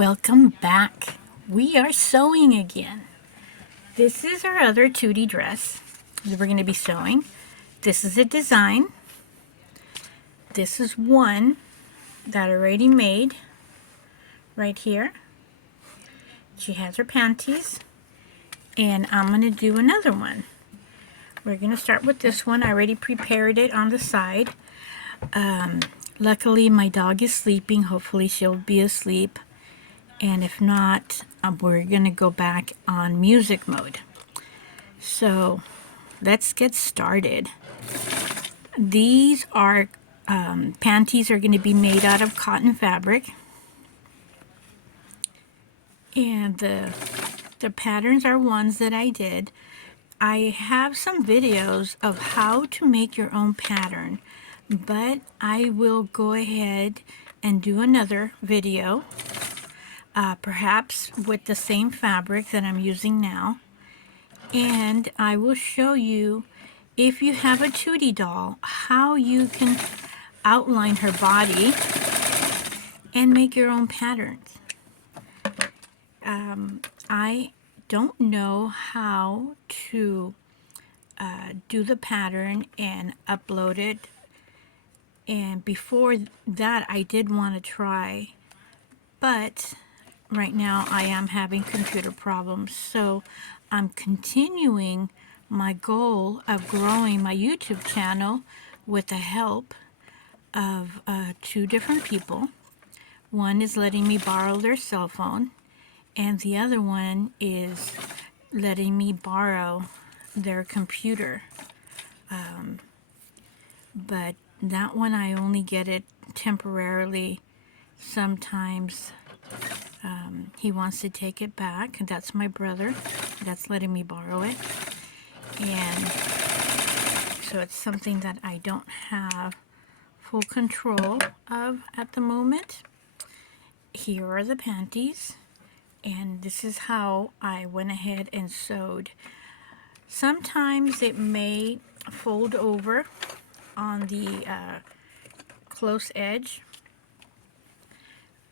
Welcome back. We are sewing again. This is our other Tutti dress that we're going to be sewing. This is a design. This is one that I already made right here. She has her panties, and I'm going to do another one. We're going to start with this one. I already prepared it on the side. Luckily, my dog is sleeping. Hopefully, she'll be asleep. And if not, we're going to go back on music mode. So let's get started. These are panties are going to be made out of cotton fabric. And the patterns are ones that I did. I have some videos of how to make your own pattern, but I will go ahead and do another video. Perhaps with the same fabric that I'm using now, and I will show you, if you have a Tutti doll, how you can outline her body and make your own patterns. I don't know how to do the pattern and upload it, and before that I did want to try, but right now I am having computer problems, so I'm continuing my goal of growing my YouTube channel with the help of two different people. One is letting me borrow their cell phone, and the other one is letting me borrow their computer. But that one I only get it temporarily. Sometimes he wants to take it back, and that's my brother that's letting me borrow it, and so it's something that I don't have full control of at the moment. Here are the panties, and this is how I went ahead and sewed. Sometimes it may fold over on the close edge.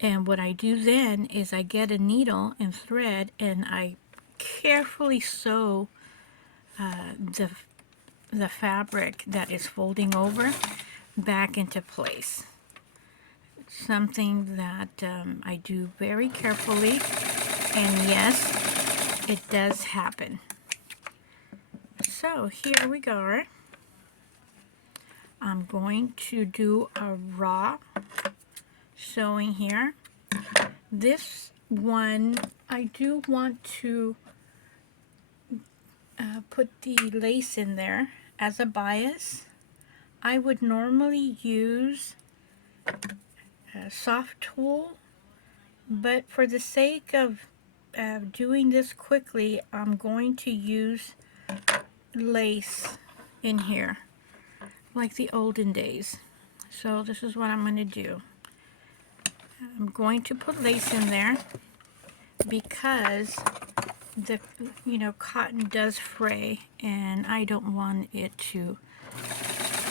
And what I do then is I get a needle and thread, and I carefully sew the fabric that is folding over back into place. Something that I do very carefully, and yes, it does happen. So here we go. I'm going to do a raw sewing here. This one I do want to put the lace in there as a bias. I would normally use a soft tulle, but for the sake of doing this quickly, I'm going to use lace in here like the olden days. So this is what I'm going to do. I'm going to put lace in there because the cotton does fray, and I don't want it to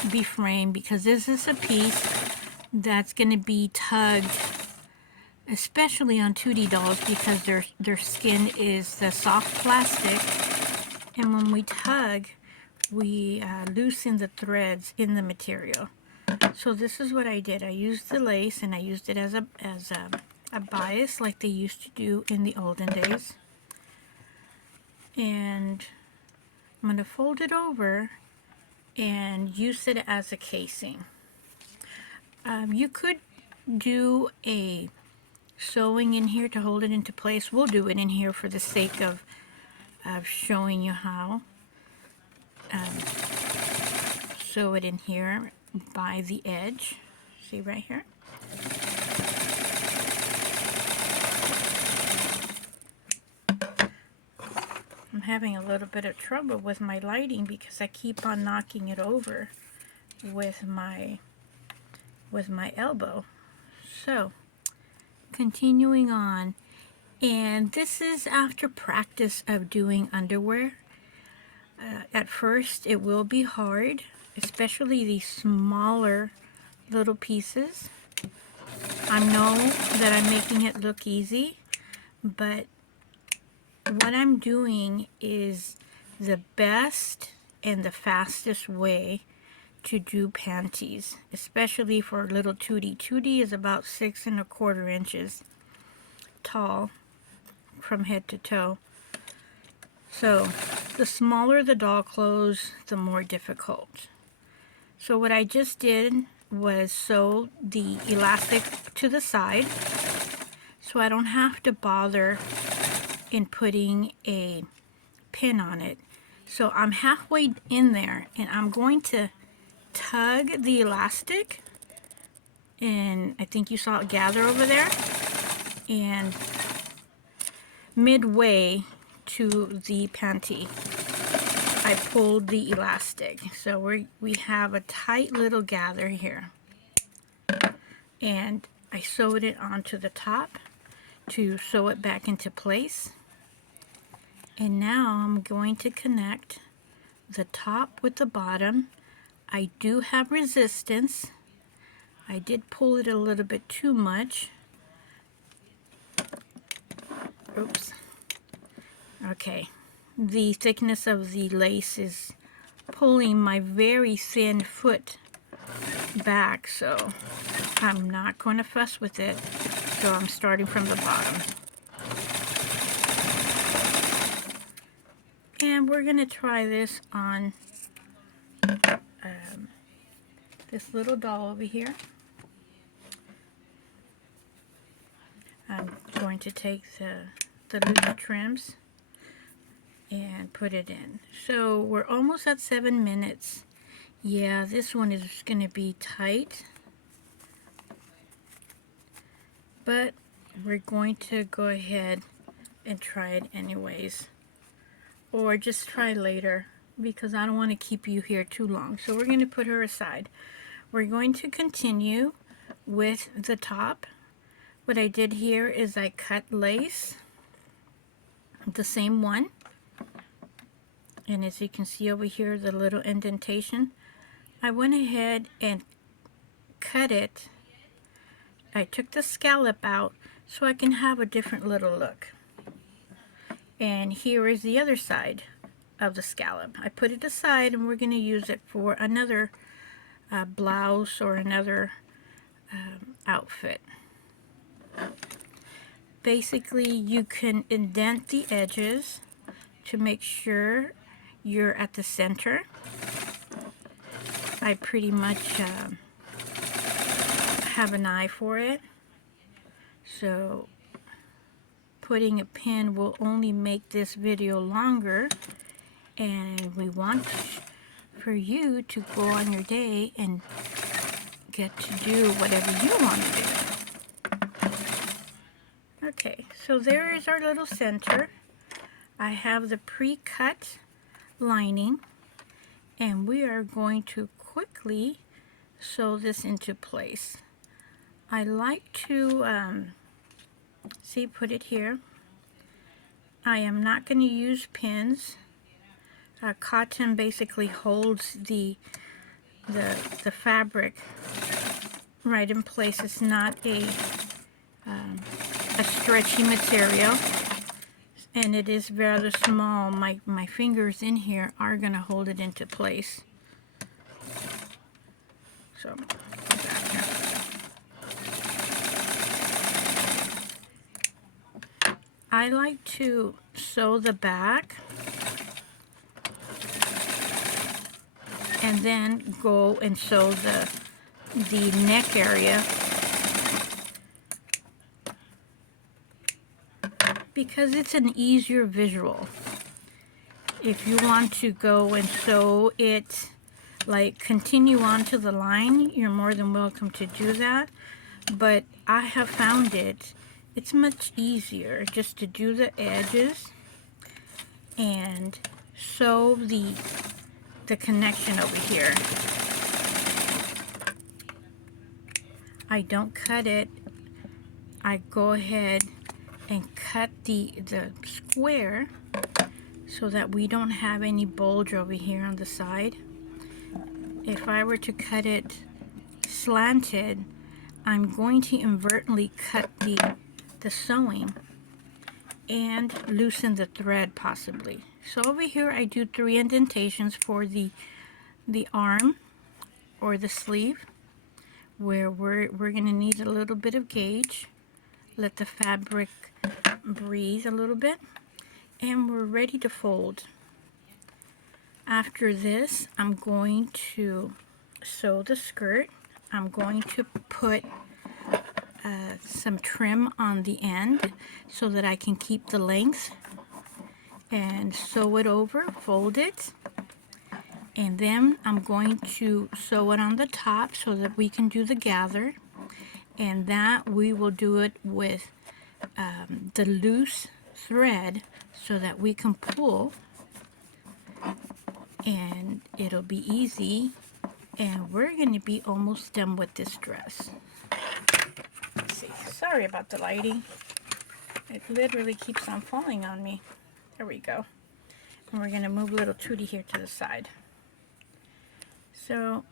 be fraying, because this is a piece that's going to be tugged, especially on Tutti dolls, because their skin is the soft plastic, and when we tug, we loosen the threads in the material. So this is what I did. I used the lace, and I used it as a bias like they used to do in the olden days. And I'm going to fold it over and use it as a casing. You could do a sewing in here to hold it into place. We'll do it in here for the sake of showing you how. Sew it in here by the edge. See right here? I'm having a little bit of trouble with my lighting because I keep on knocking it over with my elbow. So, continuing on, and this is after practice of doing underwear. At first it will be hard, especially these smaller little pieces. I know that I'm making it look easy, but what I'm doing is the best and the fastest way to do panties, especially for little Tutti. Tutti is about 6¼ inches tall from head to toe. So the smaller the doll clothes, the more difficult. So what I just did was sew the elastic to the side so I don't have to bother in putting a pin on it. So I'm halfway in there and I'm going to tug the elastic, and I think you saw it gather over there, and midway to the panty I pulled the elastic. So we have a tight little gather here, and I sewed it onto the top to sew it back into place. And now I'm going to connect the top with the bottom. I do have resistance. I did pull it a little bit too much. Oops. Okay. The thickness of the lace is pulling my very thin foot back, so I'm not going to fuss with it. So I'm starting from the bottom. And we're going to try this on this little doll over here. I'm going to take the loose trims and put it in. So we're almost at 7 minutes. Yeah, this one is going to be tight, but we're going to go ahead and try it anyways, or just try later because I don't want to keep you here too long. So we're going to put her aside. We're going to continue with the top. What I did here is I cut lace, the same one, and as you can see over here, the little indentation, I went ahead and cut it. I took the scallop out so I can have a different little look. And here is the other side of the scallop. I put it aside and we're going to use it for another blouse or another outfit. Basically, you can indent the edges to make sure you're at the center. I pretty much have an eye for it, so putting a pin will only make this video longer, and we want for you to go on your day and get to do whatever you want to do. Okay, so there is our little center. I have the pre-cut lining, and we are going to quickly sew this into place. I like to put it here. I am not going to use pins. Cotton basically holds the fabric right in place. It's not a stretchy material, and it is rather small. My fingers in here are going to hold it into place. So put that here. I like to sew the back and then go and sew the neck area, because it's an easier visual. If you want to go and sew it, like continue on to the line, you're more than welcome to do that. But I have found it's much easier just to do the edges and sew the connection over here. I don't cut it. I go ahead and cut the square so that we don't have any bulge over here on the side. If I were to cut it slanted, I'm going to inadvertently cut the sewing and loosen the thread possibly. So over here I do 3 indentations for the arm or the sleeve, where we're going to need a little bit of gauge. Let the fabric breathe a little bit, and we're ready to fold. After this, I'm going to sew the skirt. I'm going to put some trim on the end so that I can keep the length, and sew it over, fold it, and then I'm going to sew it on the top so that we can do the gather, and that we will do it with the loose thread so that we can pull, and it'll be easy, and we're going to be almost done with this dress. Let's see, sorry about the lighting. It literally keeps on falling on me. There we go. And we're going to move little Tutti here to the side. So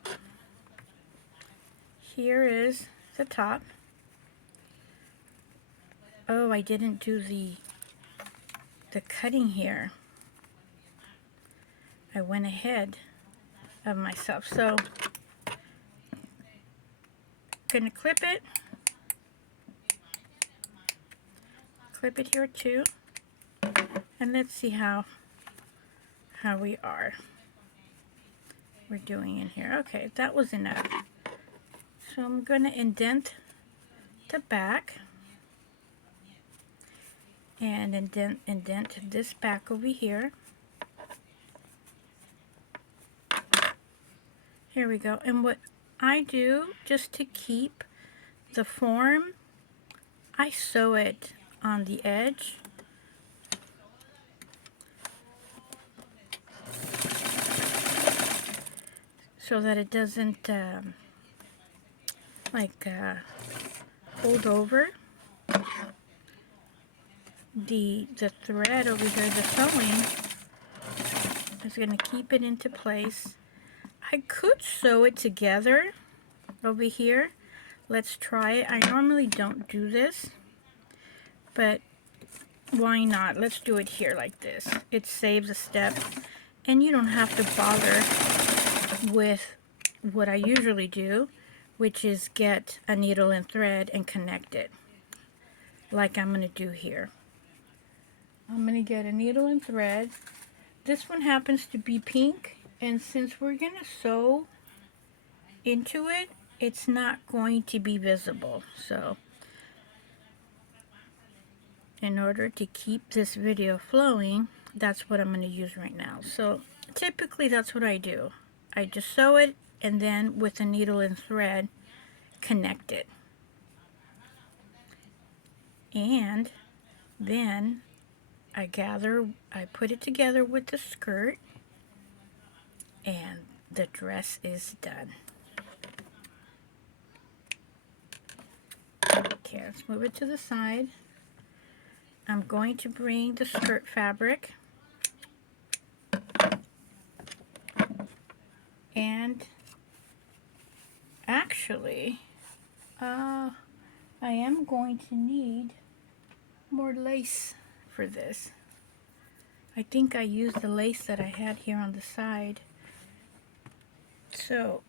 here is the top. Oh, I didn't do the cutting here. I went ahead of myself. So gonna clip it here too, and let's see how we are. We're doing in here. Okay, that was enough. So I'm gonna indent the back and indent this back over here. Here we go. And what I do, just to keep the form, I sew it on the edge. So that it doesn't hold over. The thread over here, the sewing, is going to keep it into place. I could sew it together over here. Let's try it. I normally don't do this, but why not? Let's do it here like this. It saves a step, and you don't have to bother with what I usually do, which is get a needle and thread and connect it, like I'm going to do here. I'm going to get a needle and thread. This one happens to be pink, and since we're going to sew into it, it's not going to be visible. So in order to keep this video flowing, that's what I'm going to use right now. So typically that's what I do. I just sew it, and then with a needle and thread connect it. And then I put it together with the skirt, and the dress is done. Okay, let's move it to the side. I'm going to bring the skirt fabric and actually I am going to need more lace for this. I think I used the lace that I had here on the side. So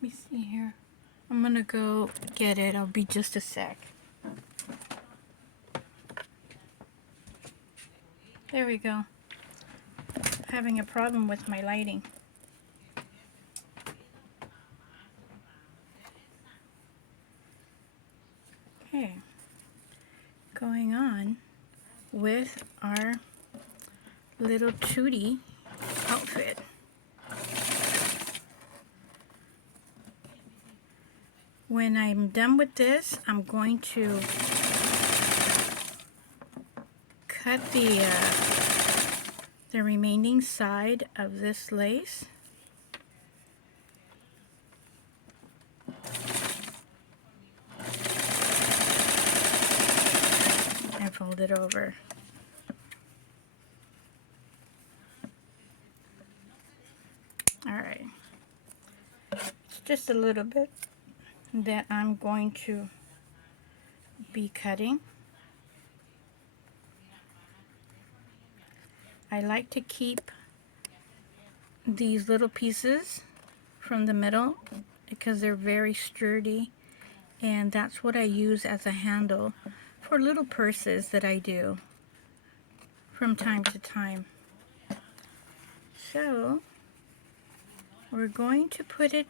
let me see here. I'm gonna go get it. I'll be just a sec. There we go. Having a problem with my lighting. Okay. Going on with our little Tutti outfit. When I'm done with this, I'm going to cut the remaining side of this lace. And fold it over. Alright. Let's just a little bit that I'm going to be cutting. I like to keep these little pieces from the middle because they're very sturdy, and that's what I use as a handle for little purses that I do from time to time. So we're going to put it,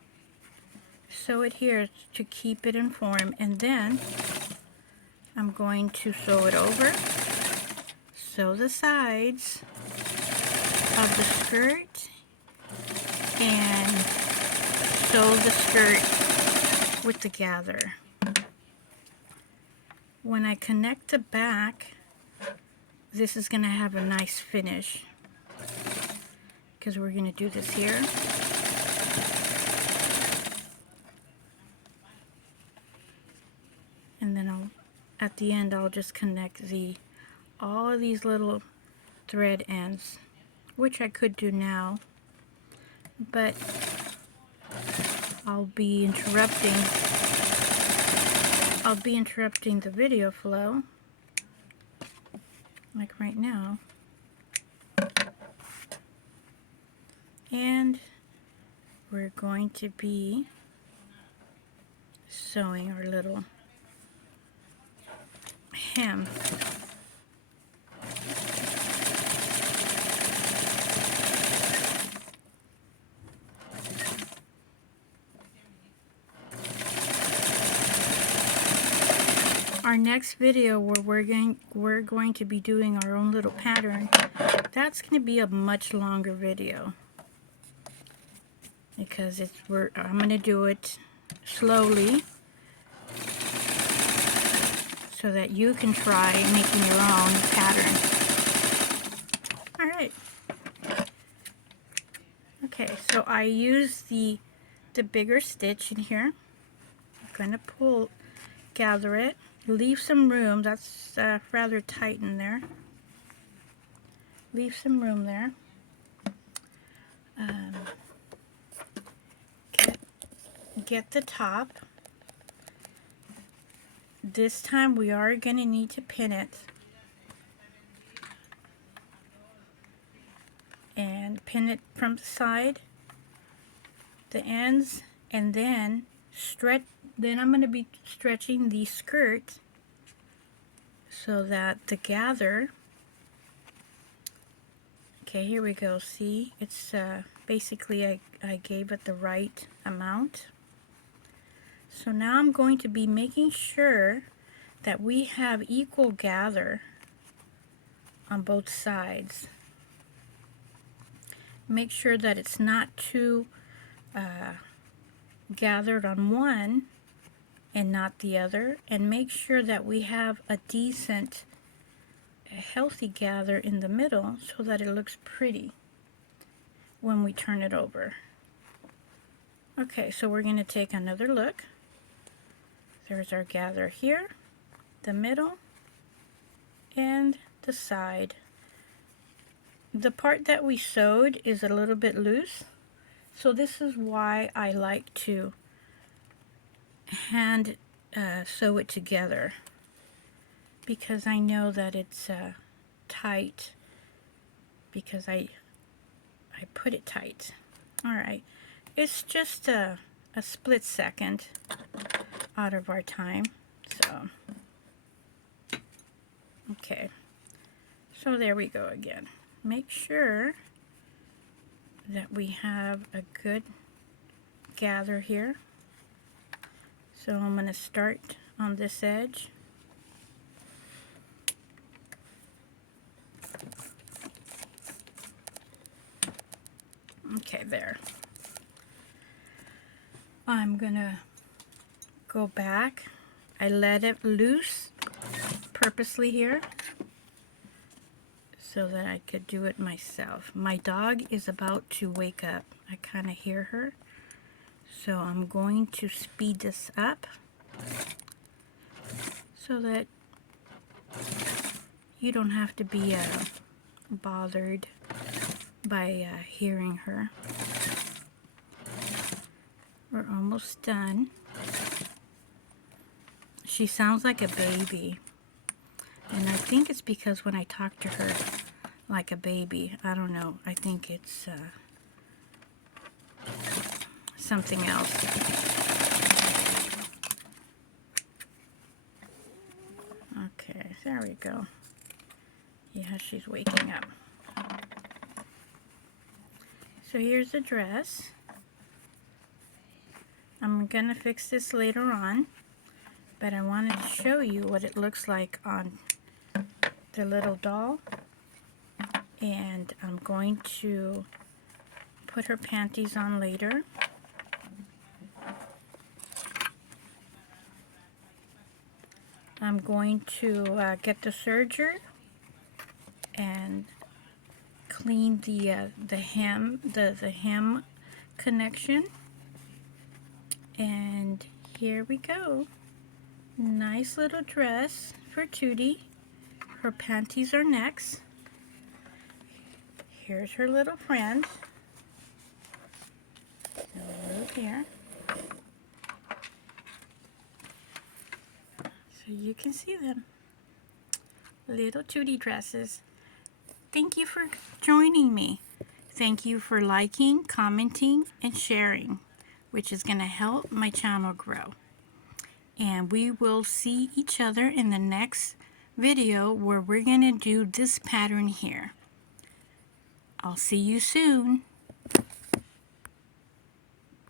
sew it here to keep it in form, and then I'm going to sew it over, sew the sides of the skirt, and sew the skirt with the gather. When I connect the back, this is going to have a nice finish because we're going to do this here. And then at the end I'll just connect all of these little thread ends, which I could do now, but I'll be interrupting the video flow, like right now. And we're going to be sewing our little hem. Our next video where we're going to be doing our own little pattern, that's going to be a much longer video because I'm going to do it slowly so that you can try making your own pattern. All right. Okay, so I use the bigger stitch in here. I'm going to gather it. Leave some room. That's rather tight in there. Leave some room there. Get the top. This time we are going to need to pin it. And pin it from the side, the ends, and then stretch. Then I'm going to be stretching the skirt so that the gather, okay, here we go. See, it's basically I gave it the right amount. So now I'm going to be making sure that we have equal gather on both sides. Make sure that it's not too gathered on one and not the other, and make sure that we have a decent, healthy gather in the middle so that it looks pretty when we turn it over. Okay, so we're going to take another look. There's our gather here, the middle, and the side. The part that we sewed is a little bit loose, so this is why I like to hand sew it together, because I know that it's tight because I put it tight. Alright, it's just a split second out of our time. So okay, so there we go again. Make sure that we have a good gather here. So I'm going to start on this edge. Okay, there. I'm going to go back. I let it loose purposely here so that I could do it myself. My dog is about to wake up. I kind of hear her. So I'm going to speed this up so that you don't have to be bothered by hearing her. We're almost done. She sounds like a baby. And I think it's because when I talk to her like a baby, I don't know. I think it's something else. Okay, there we go. Yeah, she's waking up. So here's the dress. I'm gonna fix this later on, but I wanted to show you what it looks like on the little doll. And I'm going to put her panties on later. I'm going to get the serger and clean the hem connection. And here we go. Nice little dress for Tutti. Her panties are next. Here's her little friend. Over here. So you can see them. Little Tutti dresses. Thank you for joining me. Thank you for liking, commenting, and sharing, which is going to help my channel grow. And we will see each other in the next video where we're going to do this pattern here. I'll see you soon.